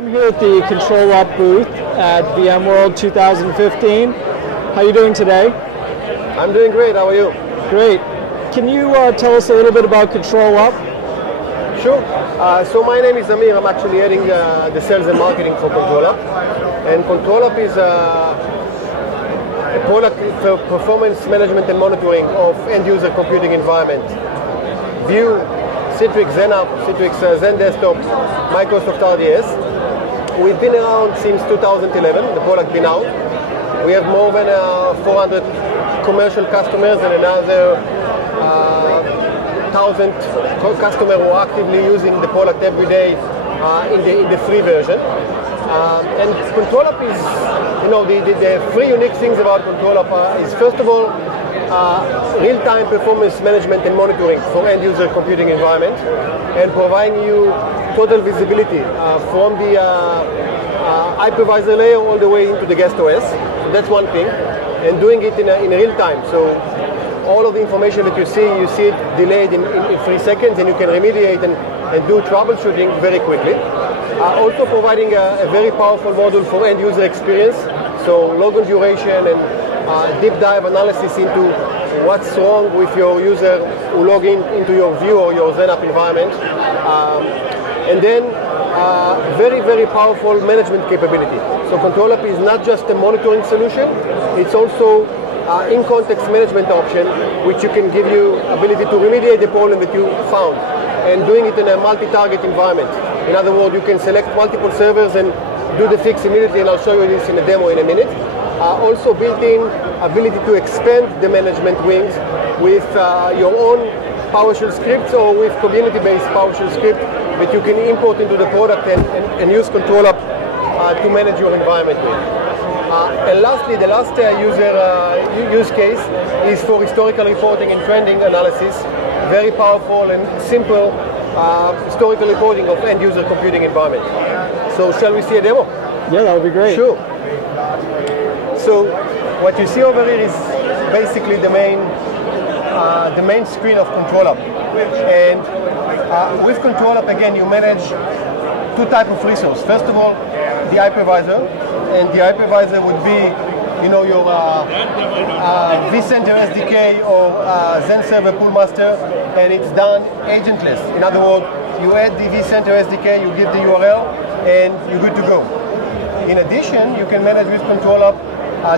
I'm here at the ControlUp booth at VMworld 2015. How are you doing today? I'm doing great. How are you? Great. Can you tell us a little bit about ControlUp? Sure. So my name is Amir. I'm actually heading the sales and marketing for ControlUp. And ControlUp is a product for performance management and monitoring of end-user computing environment. View, Citrix XenApp, Citrix XenDesktop, Microsoft RDS. We've been around since 2011, the product been out. We have more than 400 commercial customers and another 1,000 customers who are actively using the product every day in the free version. And ControlUp is, the three unique things about ControlUp is, first of all, real-time performance management and monitoring for end-user computing environment, and providing you total visibility from the hypervisor layer all the way into the guest OS. So that's one thing, and doing it in real time. So all of the information that you see it delayed in 3 seconds, and you can remediate and do troubleshooting very quickly. Also providing a very powerful module for end-user experience, so logon duration and deep dive analysis into what's wrong with your user who log into your View or your XenApp environment. And then very, very powerful management capability. So ControlUp is not just a monitoring solution, it's also in-context management option, which you can give you ability to remediate the problem that you found, and doing it in a multi-target environment. In other words, you can select multiple servers and do the fix immediately, and I'll show you this in a demo in a minute. Also built-in ability to expand the management wings with your own PowerShell scripts or with community-based PowerShell script that you can import into the product and use ControlUp to manage your environment with. And lastly, the last use case is for historical reporting and trending analysis. Very powerful and simple historical reporting of end-user computing environment. So shall we see a demo? Yeah, that would be great. Sure. So what you see over here is basically the main screen of ControlUp. And with ControlUp, again, you manage two types of resources. First of all, the hypervisor, and the hypervisor would be, your vCenter SDK or Zen Server Pool Master, and it's done agentless. In other words, you add the vCenter SDK, you give the URL, and you're good to go. In addition, you can manage with ControlUp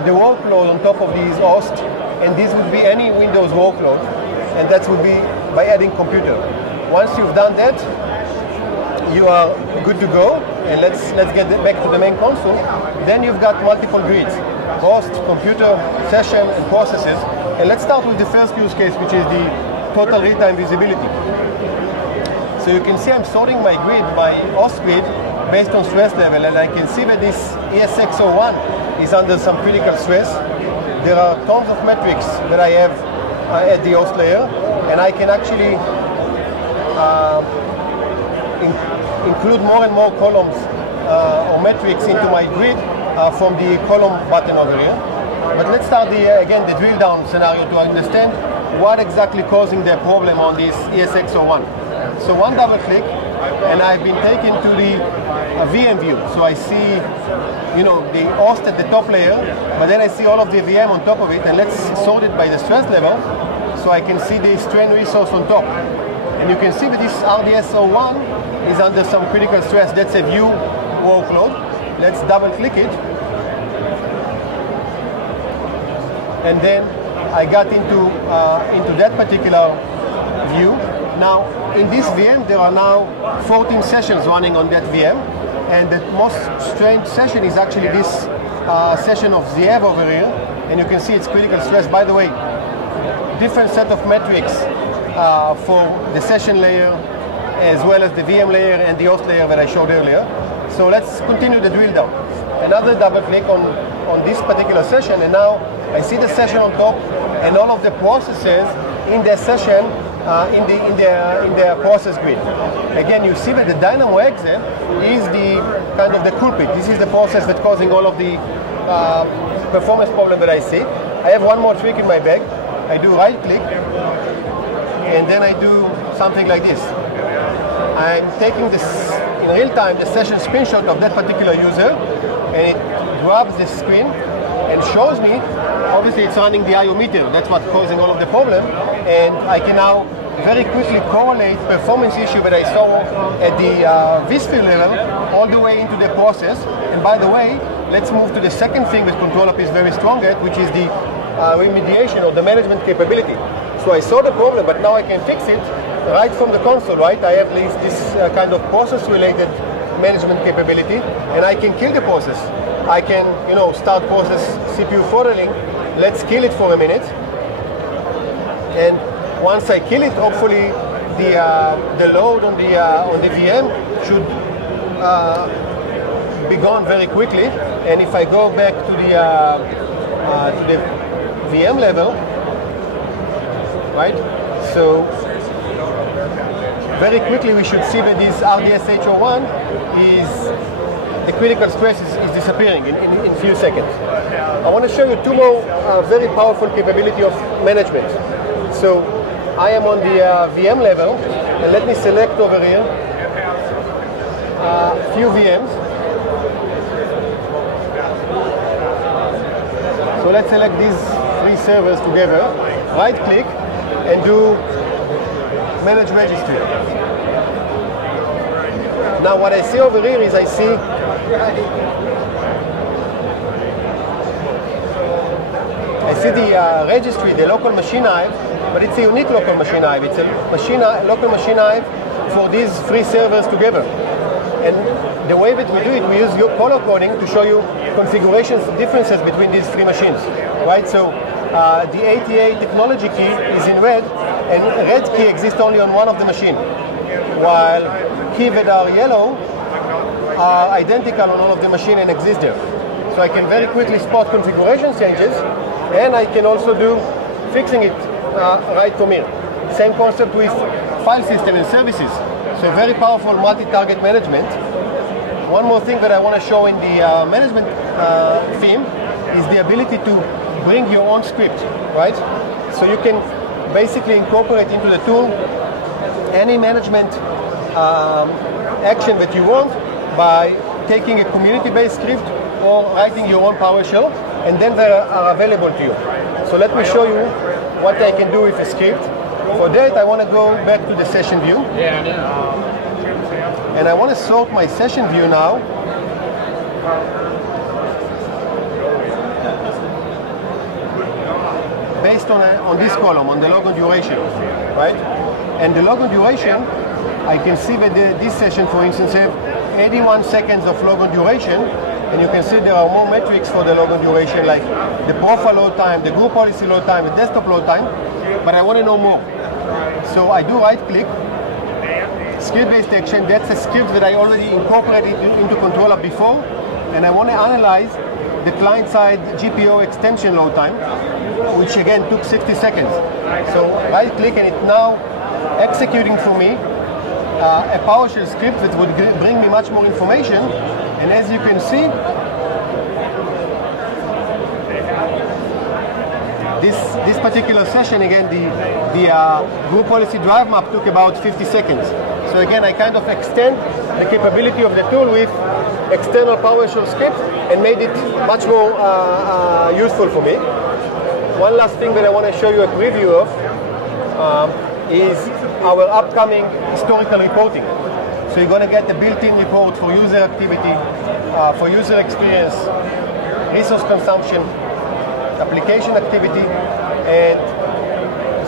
the workload on top of these hosts, and this would be any Windows workload, and that would be by adding computer. Once you've done that, you are good to go, and let's get back to the main console. Then you've got multiple grids, host, computer, session, and processes. And let's start with the first use case, which is the total real-time visibility. So you can see I'm sorting my grid by host grid based on stress level, and I can see that this ESX01 is under some critical stress. There are tons of metrics that I have at the host layer, and I can actually include more and more columns or metrics into my grid from the column button over here. But let's start again the drill down scenario to understand what exactly causing the problem on this ESX01. So one double click, and I've been taken to the VM view. So I see, the host at the top layer, but then I see all of the VM on top of it, and let's sort it by the stress level, so I can see the strain resource on top. And you can see that this RDS01 is under some critical stress. That's a view workload. Let's double click it. And then I got into that particular view. Now, in this VM, there are now 14 sessions running on that VM. And the most strained session is actually this session of Ziev over here. And you can see it's critical stress. By the way, different set of metrics for the session layer, as well as the VM layer and the host layer that I showed earlier. So let's continue the drill down. Another double click on this particular session, and now I see the session on top and all of the processes in the session in the process grid. Again, you see that the Dynamo.exe is the kind of the culprit. This is the process that's causing all of the performance problem that I see. I have one more trick in my bag. I do right click, and then I do something like this. I'm taking this in real time the session screenshot of that particular user, and it grabs the screen and shows me. Obviously, it's running the I/O meter. That's what's causing all of the problem, and I can now very quickly correlate performance issue that I saw at the vSphere level all the way into the process. And by the way, let's move to the second thing that ControlUp is very strong at, which is the remediation or the management capability. So I saw the problem, but now I can fix it right from the console, right? I have this kind of process-related management capability, and I can kill the process. I can, start process CPU throttling. Let's kill it for a minute. And once I kill it, hopefully the load on the VM should be gone very quickly. And if I go back to the VM level, right? So very quickly we should see that this RDS-H01 is, the critical stress is disappearing in a few seconds. I want to show you two more very powerful capability of management. So I am on the VM level, and let me select over here a few VMs. So let's select these three servers together, right click, and do manage registry. Now what I see over here is I see the registry, the local machine hive, but it's a unique local machine hive. It's a local machine hive for these three servers together. And the way that we do it, we use color coding to show you configurations differences between these three machines, right? So the ATA technology key is in red, and red key exists only on one of the machine, while keys that are yellow are identical on all of the machine and exist there. So I can very quickly spot configuration changes, and I can also do fixing it right from here. Same concept with file system and services. So very powerful multi-target management. One more thing that I want to show in the management theme is the ability to bring your own script, right? So you can basically incorporate into the tool any management action that you want by taking a community-based script or writing your own PowerShell, and then they are available to you. So let me show you what I can do with a script. For that, I want to go back to the session view. Yeah, I know. And I want to sort my session view now. Based on this column, on the logon duration, right? And the logon duration, I can see that this session, for instance, have 81 seconds of logon duration, and you can see there are more metrics for the logon duration, like the profile load time, the group policy load time, the desktop load time, but I want to know more. So I do right-click, script-based action. That's a script that I already incorporated into ControlUp before, and I want to analyze the client-side GPO extension load time, which again took 60 seconds. So right-click, and it's now executing for me a PowerShell script that would bring me much more information. And as you can see, this particular session, again, the group policy drive map took about 50 seconds. So again, I kind of extend the capability of the tool with external PowerShell script and made it much more useful for me. One last thing that I want to show you a preview of is our upcoming historical reporting. So you're going to get the built-in report for user activity, for user experience, resource consumption, application activity, and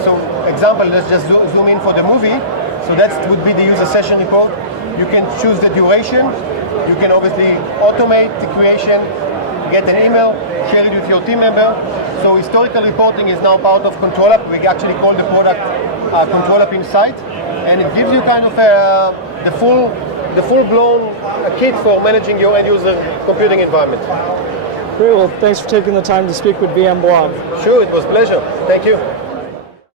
so example, let's just zoom in for the movie. So that would be the user session report. You can choose the duration. You can obviously automate the creation, get an email, share it with your team member. So historical reporting is now part of ControlUp. We actually call the product ControlUp Insight, and it gives you kind of the full-blown kit for managing your end-user computing environment. Great. Well, thanks for taking the time to speak with VMblog. Sure, it was a pleasure. Thank you.